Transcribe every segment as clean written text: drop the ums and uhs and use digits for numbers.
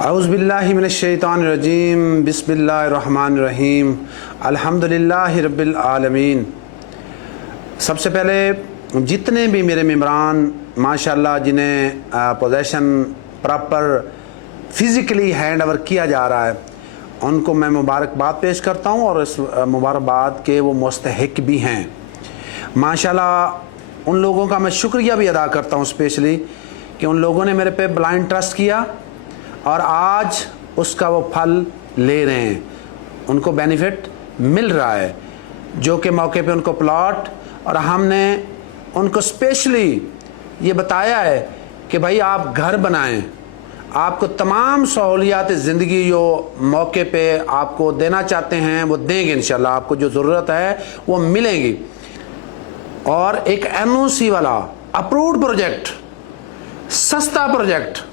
اعوذ باللہ من الشیطان الرجیم، بسم اللہ الرحمن الرحیم، الحمدللہ رب العالمین۔ سب سے پہلے جتنے بھی میرے ممبران ماشاءاللہ جنہیں position proper physically hand over کیا جا رہا ہے، ان کو میں مبارکباد پیش کرتا ہوں، اور اس مبارکباد کے وہ مستحق بھی ہیں ماشاءاللہ۔ ان لوگوں کا میں شکریہ بھی ادا کرتا ہوں اسپیشلی، کہ ان لوگوں نے میرے پہ بلائنڈ ٹرسٹ کیا اور آج اس کا وہ پھل لے رہے ہیں، ان کو بینیفٹ مل رہا ہے، جو کہ موقع پہ ان کو پلاٹ، اور ہم نے ان کو اسپیشلی یہ بتایا ہے کہ بھائی آپ گھر بنائیں، آپ کو تمام سہولیات زندگی جو موقع پہ آپ کو دینا چاہتے ہیں وہ دیں گے انشاءاللہ، آپ کو جو ضرورت ہے وہ ملیں گی۔ اور ایک NOC والا اپرووڈ پروجیکٹ، سستا پروجیکٹ،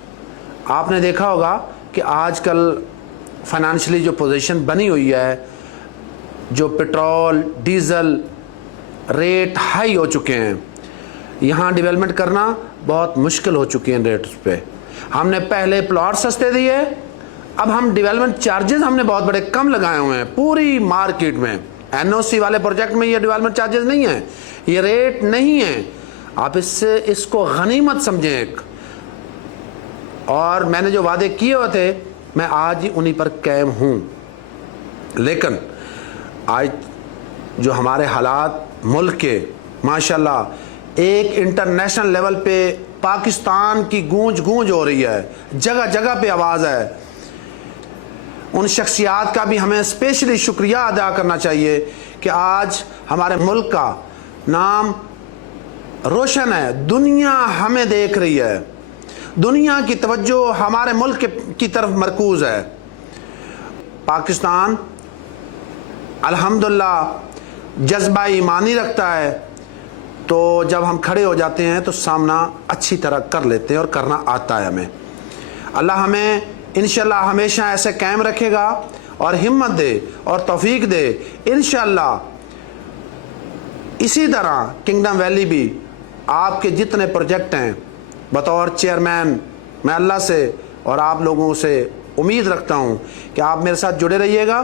آپ نے دیکھا ہوگا کہ آج کل فائنانشلی جو پوزیشن بنی ہوئی ہے، جو پٹرول ڈیزل ریٹ ہائی ہو چکے ہیں، یہاں ڈیولپمنٹ کرنا بہت مشکل ہو چکی ہیں ریٹس پہ۔ ہم نے پہلے پلاٹ سستے دیے، اب ہم ڈیولپمنٹ چارجز ہم نے بہت بڑے کم لگائے ہوئے ہیں پوری مارکیٹ میں۔ NOC والے پروجیکٹ میں یہ ڈیولپمنٹ چارجز نہیں ہیں، یہ ریٹ نہیں ہیں، آپ اس کو غنیمت سمجھیں ایک۔ اور میں نے جو وعدے کیے ہوئے تھے میں آج ہی انہی پر قائم ہوں، لیکن آج جو ہمارے حالات ملک کے ماشاءاللہ ایک انٹرنیشنل لیول پہ پاکستان کی گونج ہو رہی ہے، جگہ جگہ پہ آواز ہے، ان شخصیات کا بھی ہمیں اسپیشلی شکریہ ادا کرنا چاہیے کہ آج ہمارے ملک کا نام روشن ہے، دنیا ہمیں دیکھ رہی ہے، دنیا کی توجہ ہمارے ملک کی طرف مرکوز ہے۔ پاکستان الحمدللہ جذبہ ایمانی رکھتا ہے، تو جب ہم کھڑے ہو جاتے ہیں تو سامنا اچھی طرح کر لیتے ہیں، اور کرنا آتا ہے ہمیں۔ اللہ ہمیں انشاءاللہ ہمیشہ ایسے قائم رکھے گا اور ہمت دے اور توفیق دے انشاءاللہ۔ اسی طرح کنگڈم ویلی بھی آپ کے جتنے پروجیکٹ ہیں، بطور چیئرمین میں اللہ سے اور آپ لوگوں سے امید رکھتا ہوں کہ آپ میرے ساتھ جڑے رہیے گا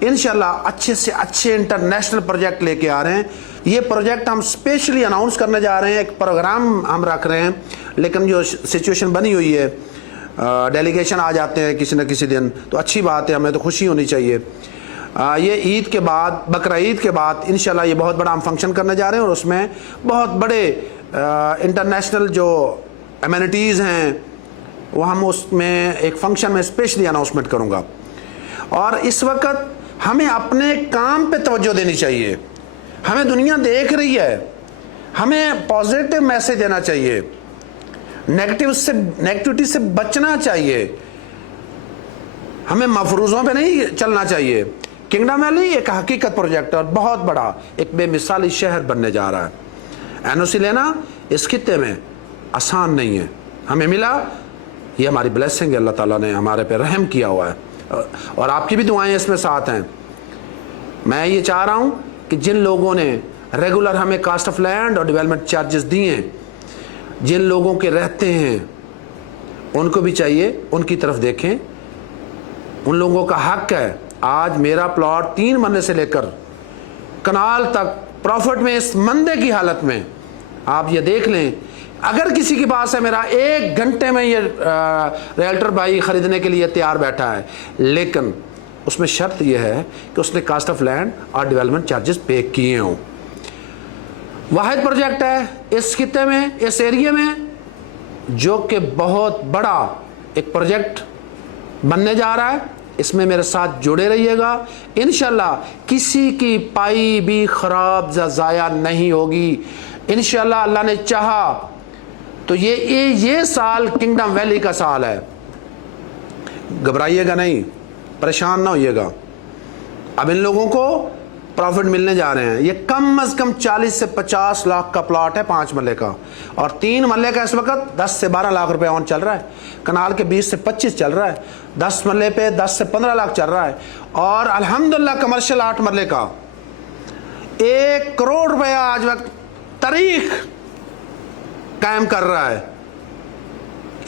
انشاءاللہ۔ اچھے سے اچھے انٹرنیشنل پروجیکٹ لے کے آ رہے ہیں، یہ پروجیکٹ ہم اسپیشلی اناؤنس کرنے جا رہے ہیں، ایک پروگرام ہم رکھ رہے ہیں، لیکن جو سچویشن بنی ہوئی ہے، ڈیلیگیشن آ جاتے ہیں کسی نہ کسی دن، تو اچھی بات ہے، ہمیں تو خوشی ہونی چاہیے۔ یہ عید کے بعد، بقرہ عید کے بعد انشاءاللہ یہ بہت بڑا ہم فنکشن کرنے جا رہے ہیں، اور اس میں بہت بڑے انٹرنیشنل جو ایمینٹیز ہیں وہ ہم اس میں ایک فنکشن میں اسپیشلی اناؤنسمنٹ کروں گا۔ اور اس وقت ہمیں اپنے کام پہ توجہ دینی چاہیے، ہمیں دنیا دیکھ رہی ہے، ہمیں پازیٹیو میسج دینا چاہیے، نیگیٹیوٹی سے بچنا چاہیے، ہمیں مفروضوں پہ نہیں چلنا چاہیے۔ کنگڈم ویلی ایک حقیقت پروجیکٹ اور بہت بڑا ایک بے مثالی شہر بننے جا رہا ہے۔ NOC لینا اس خطے میں آسان نہیں ہے، ہمیں ملا، یہ ہماری بلیسنگ ہے، اللہ تعالیٰ نے ہمارے پہ رحم کیا ہوا ہے، اور آپ کی بھی دعائیں اس میں ساتھ ہیں۔ میں یہ چاہ رہا ہوں کہ جن لوگوں نے ریگولر ہمیں کاسٹ آف لینڈ اور ڈیولپمنٹ چارجز دیے ہیں، جن لوگوں کے رہتے ہیں، ان کو بھی چاہیے ان کی طرف دیکھیں، ان لوگوں کا حق ہے۔ آج میرا پلاٹ 3 مرلے سے لے کر کنال تک پروفٹ میں، اس مندے کی حالت میں آپ یہ دیکھ لیں، اگر کسی کے پاس ہے میرا 1 گھنٹے میں یہ ریلٹر بھائی خریدنے کے لیے تیار بیٹھا ہے، لیکن اس میں شرط یہ ہے کہ اس نے کاسٹ آف لینڈ اور ڈیولپمنٹ چارجز پے کیے ہوں۔ واحد پروجیکٹ ہے اس خطے میں، اس ایریے میں، جو کہ بہت بڑا ایک پروجیکٹ بننے جا رہا ہے، اس میں میرے ساتھ جڑے رہیے گا انشاءاللہ۔ کسی کی پائی بھی خراب ضائع نہیں ہوگی انشاءاللہ۔ اللہ نے چاہا تو یہ سال کنگڈم ویلی کا سال ہے، گھبرائیے گا نہیں، پریشان نہ ہوئیے گا۔ اب ان لوگوں کو پروفٹ ملنے جا رہے ہیں، یہ کم از کم 40 سے 50 لاکھ کا پلاٹ ہے 5 مرلے کا، اور 3 مرلے کا اس وقت 10 سے 12 لاکھ روپے آن چل رہا ہے، کنال کے 20 سے 25 چل رہا ہے، 10 مرلے پہ 10 سے 15 لاکھ چل رہا ہے، اور الحمدللہ کمرشل 8 مرلے کا 1 کروڑ روپیہ آج وقت تاریخ قائم کر رہا ہے۔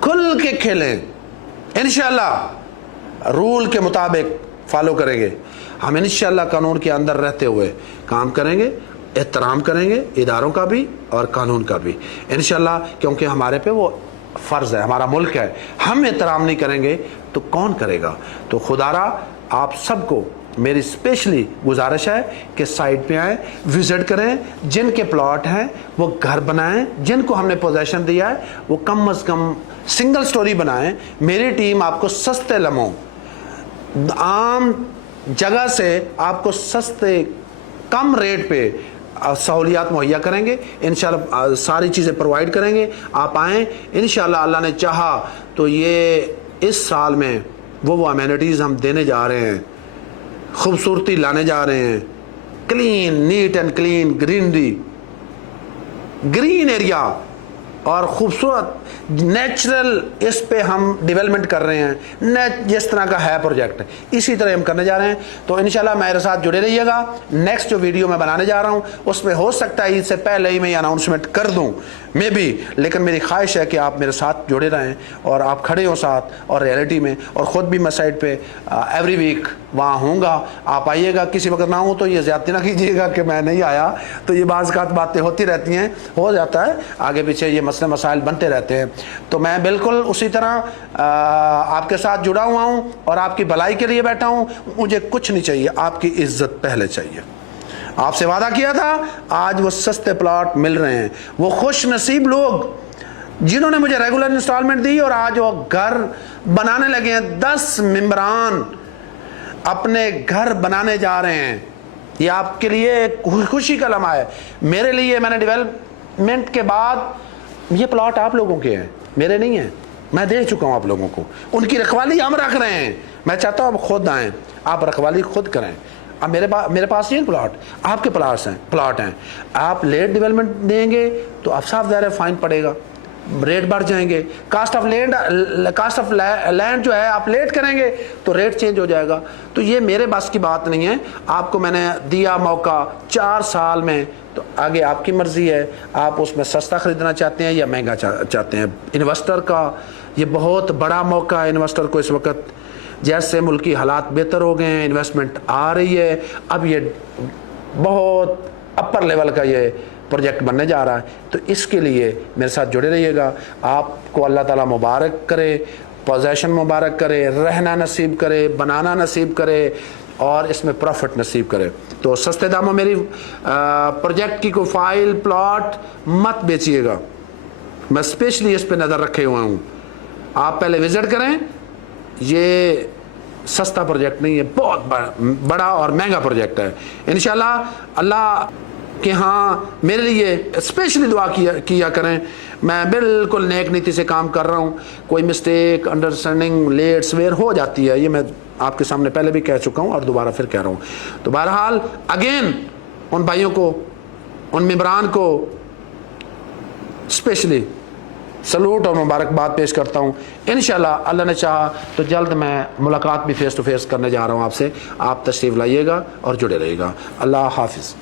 کھل کے کھیلیں، انشاءاللہ رول کے مطابق فالو کریں گے، ہم انشاءاللہ قانون کے اندر رہتے ہوئے کام کریں گے، احترام کریں گے اداروں کا بھی اور قانون کا بھی انشاءاللہ، کیونکہ ہمارے پہ وہ فرض ہے، ہمارا ملک ہے، ہم احترام نہیں کریں گے تو کون کرے گا؟ تو خدا را آپ سب کو میری اسپیشلی گزارش ہے کہ سائٹ پہ آئیں، وزٹ کریں، جن کے پلاٹ ہیں وہ گھر بنائیں، جن کو ہم نے پوزیشن دیا ہے وہ کم از کم سنگل سٹوری بنائیں۔ میری ٹیم آپ کو سستے لمحوں، عام جگہ سے آپ کو سستے کم ریٹ پہ سہولیات مہیا کریں گے، انشاءاللہ ساری چیزیں پرووائڈ کریں گے، آپ آئیں انشاءاللہ، اللہ نے چاہا تو یہ اس سال میں وہ امینٹیز ہم دینے جا رہے ہیں، خوبصورتی لانے جا رہے ہیں، clean, neat and clean greenery, green area اور خوبصورت نیچرل، اس پہ ہم ڈیولپمنٹ کر رہے ہیں، جس طرح کا ہے پروجیکٹ اسی طرح ہم کرنے جا رہے ہیں۔ تو انشاءاللہ میرے ساتھ جڑے رہیے گا۔ نیکسٹ جو ویڈیو میں بنانے جا رہا ہوں اس میں ہو سکتا ہے اس سے پہلے ہی میں یہ اناؤنسمنٹ کر دوں میں بھی، لیکن میری خواہش ہے کہ آپ میرے ساتھ جڑے رہیں اور آپ کھڑے ہوں ساتھ، اور ریئلٹی میں، اور خود بھی میں سائٹ پہ ایوری ویک وہاں ہوں گا، آپ آئیے گا۔ کسی وقت نہ ہوں تو یہ زیادتی نہ کیجیے گا کہ میں نہیں آیا، تو یہ بعض اوقات باتیں ہوتی رہتی ہیں، ہو جاتا ہے آگے پیچھے، یہ مسئلے مسائل بنتے رہتے ہیں۔ تو میں بالکل اسی طرح آپ کے ساتھ جڑا ہوا ہوں اور آپ کی بھلائی کے لیے بیٹھا ہوں۔ مجھے کچھ نہیں چاہیے، آپ کی عزت پہلے چاہیے۔ آپ سے وعدہ کیا تھا، آج وہ سستے پلاٹ مل رہے ہیں، وہ خوش نصیب لوگ جنہوں نے مجھے ریگولر انسٹالمنٹ دی اور آج وہ گھر بنانے لگے ہیں، 10 ممبران اپنے گھر بنانے جا رہے ہیں۔ یہ آپ کے لیے ایک خوشی کا لمحہ ہے، میرے لیے۔ میں نے ڈیولپمنٹ کے بعد، یہ پلاٹ آپ لوگوں کے ہیں، میرے نہیں ہیں، میں دے چکا ہوں آپ لوگوں کو، ان کی رکھوالی ہم رکھ رہے ہیں۔ میں چاہتا ہوں آپ خود آئیں، آپ رکھوالی خود کریں۔ اب میرے پاس نہیں پلاٹ، آپ کے پلاٹ ہیں، آپ لیٹ ڈیولپمنٹ دیں گے تو اب صاف ظاہر ہے فائن پڑے گا، ریٹ بڑھ جائیں گے۔ کاسٹ آف لینڈ جو ہے آپ لیٹ کریں گے تو ریٹ چینج ہو جائے گا۔ تو یہ میرے بس کی بات نہیں ہے، آپ کو میں نے دیا موقع 4 سال میں، تو آگے آپ کی مرضی ہے، آپ اس میں سستا خریدنا چاہتے ہیں یا مہنگا چاہتے ہیں۔ انویسٹر کا یہ بہت بڑا موقع ہے، انویسٹر کو اس وقت جیسے ملکی حالات بہتر ہو گئے ہیں، انویسٹمنٹ آ رہی ہے، اب یہ بہت اپر لیول کا یہ پروجیکٹ بننے جا رہا ہے۔ تو اس کے لیے میرے ساتھ جڑے رہیے گا۔ آپ کو اللہ تعالیٰ مبارک کرے، پوزیشن مبارک کرے، رہنا نصیب کرے، بنانا نصیب کرے، اور اس میں پروفٹ نصیب کرے۔ تو سستے داموں میری پروجیکٹ کی کوئی فائل پلاٹ مت بیچیے گا، میں اسپیشلی اس پہ نظر رکھے ہوئے ہوں۔ آپ پہلے وزٹ کریں، یہ سستا پروجیکٹ نہیں ہے، بہت بڑا اور مہنگا پروجیکٹ ہے۔ انشاءاللہ اللہ کہ ہاں میرے لیے اسپیشلی دعا کیا کریں۔ میں بالکل نیک نیتی سے کام کر رہا ہوں، کوئی مسٹیک، انڈرسٹینڈنگ لیٹ سویر ہو جاتی ہے، یہ میں آپ کے سامنے پہلے بھی کہہ چکا ہوں اور دوبارہ پھر کہہ رہا ہوں۔ تو بہرحال اگین ان بھائیوں کو، ان ممبران کو اسپیشلی سلوٹ اور مبارکباد پیش کرتا ہوں۔ انشاءاللہ اللہ نے چاہا تو جلد میں ملاقات بھی فیس ٹو فیس کرنے جا رہا ہوں آپ سے۔ آپ تشریف لائیے گا اور جڑے رہیے گا۔ اللہ حافظ۔